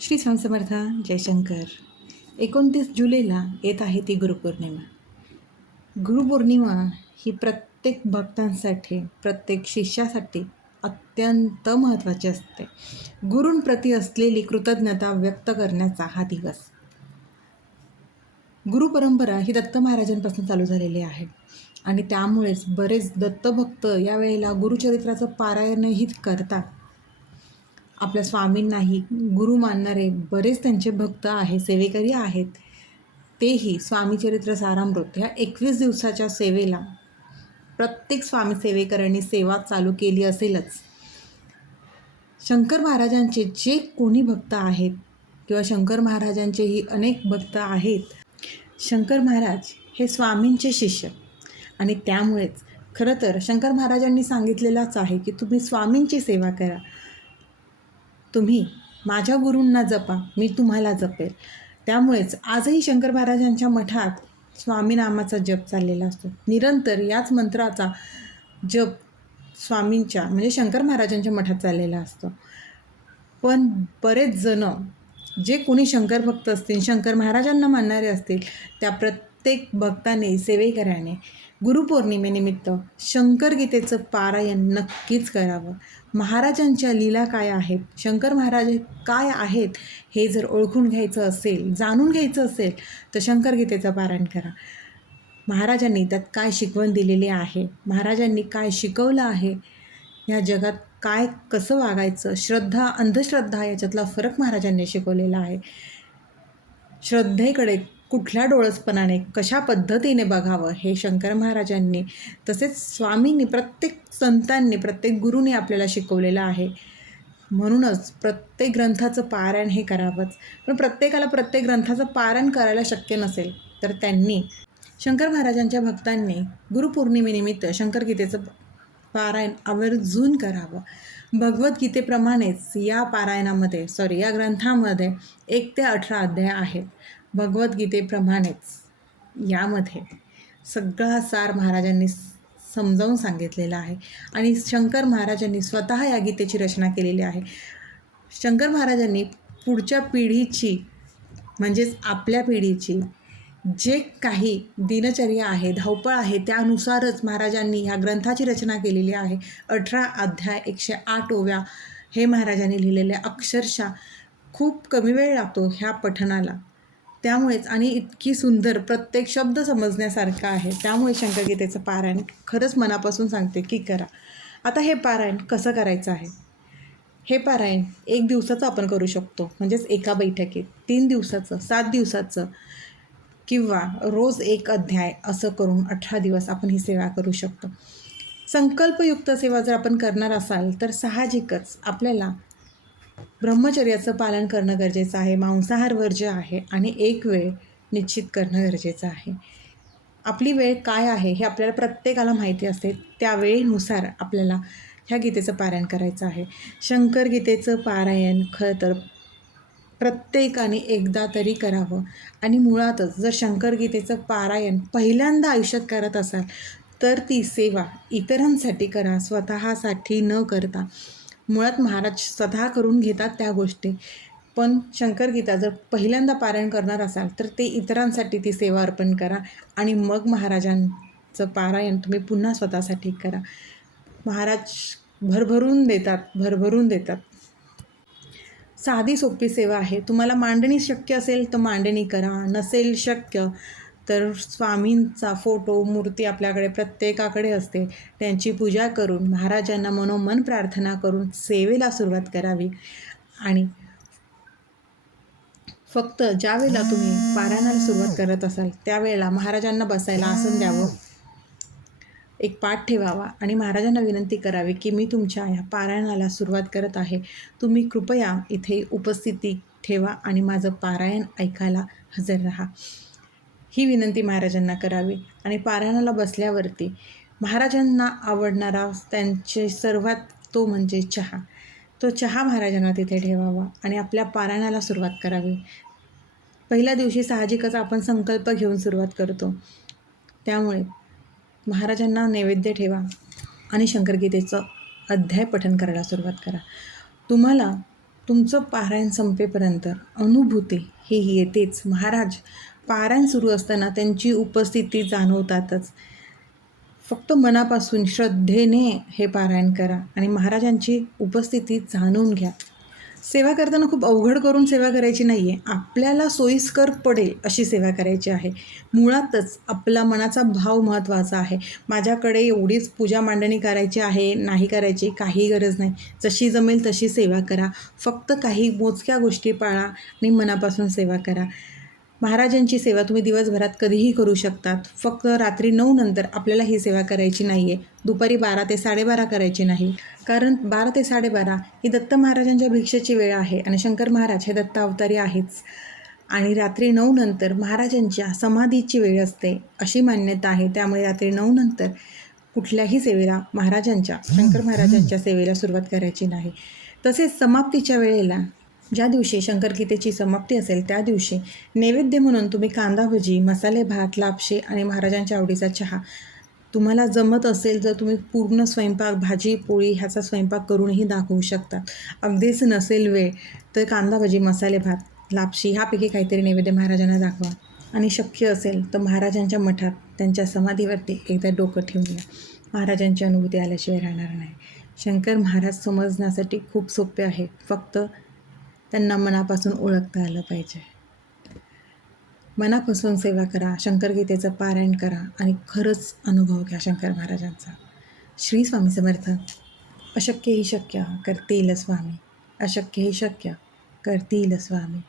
श्री स्वामी समर्थ. जयशंकर. 29 जुलैला येत आहे ती गुरुपौर्णिमा. गुरुपौर्णिमा ही प्रत्येक भक्तांसाठी, प्रत्येक शिष्यासाठी अत्यंत महत्त्वाची असते. गुरूंप्रती असलेली कृतज्ञता व्यक्त करण्याचा हा दिवस. गुरुपरंपरा ही दत्त महाराजांपासून चालू झालेली आहे आणि त्यामुळेच बरेच दत्तभक्त यावेळेला गुरुचरित्राचं पारायणही करतात. आपल्या स्वामींनाही गुरु मानणारे बरेच त्यांचे भक्त आहेत, सेवेकरी आहेत. तेही स्वामीचरित्र सारामृत ह्या 21 दिवसाच्या सेवेला प्रत्येक स्वामी सेवेकरांनी सेवा चालू केली असेलच. शंकर महाराजांचे जे कोणी भक्त आहेत किंवा शंकर महाराजांचेही अनेक भक्त आहेत. शंकर महाराज हे स्वामींचे शिष्य आणि त्यामुळेच खरं तर शंकर महाराजांनी सांगितलेलंच आहे की तुम्ही स्वामींची सेवा करा. तुम्ही माझ्या गुरूंना जपा, मी तुम्हाला जपेल. त्यामुळेच आजही शंकर महाराजांच्या मठात स्वामी नामाचा जप चाललेला असतो. निरंतर याच मंत्राचा जप स्वामींच्या म्हणजे शंकर महाराजांच्या मठात चाललेला असतो. पण बरेच जण जे कोणी शंकर भक्त असतील, शंकर महाराजांना मानणारे असतील, त्या प्रत्येक भक्ताने, सेवेकऱ्याने गुरुपौर्णिमेनिमित्त शंकर गीतेचं पारायण नक्कीच करावं. महाराजांच्या लीला काय आहेत, शंकर महाराज काय आहेत हे जर ओळखून घ्यायचं असेल, जाणून घ्यायचं असेल तर शंकर गीतेचं पारायण करा. महाराजांनी त्यात काय शिकवण दिलेली आहे, महाराजांनी काय शिकवलं आहे, या जगात काय कसं वागायचं, श्रद्धा अंधश्रद्धा याच्यातला फरक महाराजांनी शिकवलेला आहे. श्रद्धेकडे कुठल्या डोळसपणाने कशा पद्धतीने बघावं हे शंकर महाराजांनी, तसेच स्वामींनी, प्रत्येक संतांनी, प्रत्येक गुरूंनी आपल्याला शिकवलेलं आहे. म्हणूनच प्रत्येक ग्रंथाचं पारायण हे करावंच. पण प्रत्येकाला प्रत्येक ग्रंथाचं पारायण करायला शक्य नसेल तर त्यांनी, शंकर महाराजांच्या भक्तांनी गुरुपौर्णिमेनिमित्त शंकर गीतेचं पारायण आवर्जून करावं. भगवद्गीतेप्रमाणेच या पारायणामध्ये या ग्रंथामध्ये 1 ते 18 अध्याय आहेत. भगवद्गीतेप्रमाणेच यामध्ये सगळा सार महाराजांनी समजावून सांगितलेला आहे आणि शंकर महाराजांनी स्वतः या गीतेची रचना केलेली आहे. शंकर महाराजांनी पुढच्या पिढीची म्हणजेच आपल्या पिढीची जे काही दिनचर्या आहे, धावपळ आहे, त्यानुसारच महाराजांनी ह्या ग्रंथाची रचना केलेली आहे. 18 अध्याय, 108 ओव्या हे महाराजांनी लिहिलेले. अक्षरशः खूप कमी वेळ लागतो ह्या पठणाला. त्यामुळेच आणि इतकी सुंदर, प्रत्येक शब्द समजण्यासारखा आहे. त्यामुळे शंकर गीतेचं पारायण खरंच मनापासून सांगते की करा. आता हे पारायण कसं करायचं आहे? हे पारायण 1 दिवसाचं आपण करू शकतो, म्हणजेच एका बैठकीत. 3 दिवसाचं, 7 दिवसाचं किंवा रोज 1 अध्याय असं करून 18 दिवस आपण ही सेवा करू शकतो. संकल्पयुक्त सेवा जर आपण करणार असाल तर साहजिकच आपल्याला ब्रह्मचर्याचं पालन करणं गरजेचं आहे. मांसाहार वर्ज्य आहे आणि एक वेळ निश्चित करणं गरजेचं आहे. आपली वेळ काय आहे हे आपल्याला प्रत्येकाला माहिती असते. त्या वेळेनुसार आपल्याला ह्या गीतेचं पारायण करायचं आहे. शंकर गीतेचं पारायण खरं तर प्रत्येकाने एकदा तरी करावं. आणि मुळातच जर शंकर गीतेचं पारायण पहिल्यांदा आयुष्यात करत असाल तर ती सेवा इतरांसाठी करा, स्वतःसाठी न करता. मुळात महाराज स्वतः करून घेतात त्या गोष्टी, पण शंकर गीता जर पहिल्यांदा पारायण करणार असाल तर ते इतरांसाठी ती सेवा अर्पण करा आणि मग महाराजांचं पारायण तुम्ही पुन्हा स्वतःसाठी करा. महाराज भरभरून देतात, भरभरून देतात. साधी सोपी सेवा आहे. तुम्हाला मांडणी शक्य असेल तर मांडणी करा, नसेल शक्य तर स्वामींचा फोटो, मूर्ती आपल्याकडे प्रत्येकाकडे असते, त्यांची पूजा करून महाराजांना मनोमन प्रार्थना करून सेवेला सुरुवात करावी. आणि फक्त ज्यावेळेला तुम्ही पारायणाला सुरुवात करत असाल त्यावेळेला महाराजांना बसायला आसन द्यावं, एक पाठ ठेवावा आणि महाराजांना विनंती करावी की मी तुमच्या ह्या पारायणाला सुरुवात करत आहे, तुम्ही कृपया इथे उपस्थिती ठेवा आणि माझं पारायण ऐकायला हजर राहा. ही विनंती महाराजांना करावी. आणि पारायणाला बसल्यावरती महाराजांना आवडणारा त्यांचे सर्वात तो म्हणजे चहा, तो चहा महाराजांना तिथे ठेवावा आणि आपल्या पारायणाला सुरुवात करावी. पहिल्या दिवशी साहजिकच आपण संकल्प घेऊन सुरुवात करतो, त्यामुळे महाराजांना नैवेद्य ठेवा आणि शंकर गीतेचं अध्याय पठण करायला सुरुवात करा. तुम्हाला तुमचं पारायण संपेपर्यंत अनुभूती ही येतेच. महाराज पारायण सुरू असताना त्यांची उपस्थिती जाणवतातच. फक्त मनापासून श्रद्धेने हे पारायण करा आणि महाराजांची उपस्थिती जाणून घ्या. सेवा करताना खूप अवघड करून सेवा करायची नाही आहे, आपल्याला सोयीस्कर पडेल अशी सेवा करायची आहे. मुळातच आपला मनाचा भाव महत्त्वाचा आहे. माझ्याकडे एवढीच पूजा मांडणी करायची आहे, नाही करायची काही गरज नाही. जशी जमेल तशी सेवा करा. फक्त काही मोजक्या गोष्टी पाळा आणि मनापासून सेवा करा. महाराजांची सेवा तुम्ही दिवसभरात कधीही करू शकतात. फक्त रात्री 9 नंतर आपल्याला ही सेवा करायची नाही आहे. दुपारी 12 ते 12:30 करायची नाही, कारण 12 ते 12:30 ही दत्त महाराजांच्या भिक्षेची वेळ आहे आणि शंकर महाराज हे दत्त अवतारी आहेच. आणि रात्री 9 नंतर महाराजांच्या समाधीची वेळ असते अशी मान्यता आहे. त्यामुळे रात्री 9 नंतर कुठल्याही सेवेला शंकर महाराजांच्या सेवेला सुरुवात करायची नाही. तसेच समाप्तीच्या वेळेला ज्या दिवशी शंकरगीतेची समाप्ती असेल त्या दिवशी नैवेद्य म्हणून तुम्ही कांदा भजी, मसाले भात, लापशी आणि महाराजांच्या आवडीचा चहा, तुम्हाला जमत असेल तर तुम्ही पूर्ण स्वयंपाक, भाजी पोळी ह्याचा स्वयंपाक करूनही दाखवू शकता. अगदीच नसेल वेळ तर कांदा भजी, मसाले भात, लापशी ह्यापैकी काहीतरी नैवेद्य महाराजांना दाखवा. आणि शक्य असेल तर महाराजांच्या मठात त्यांच्या समाधीवरती एकदा डोकं ठेवून या. महाराजांची अनुभूती आल्याशिवाय राहणार नाही. शंकर महाराज समजण्यासाठी खूप सोपे आहे, फक्त त्यांना मनापासून ओळखता आलं पाहिजे. मनापासून सेवा करा, शंकरगीतेचं पारायण करा आणि खरंच अनुभव घ्या शंकर महाराजांचा. श्री स्वामी समर्थ. अशक्य ही शक्य करतील स्वामी, अशक्य ही शक्य करतील स्वामी.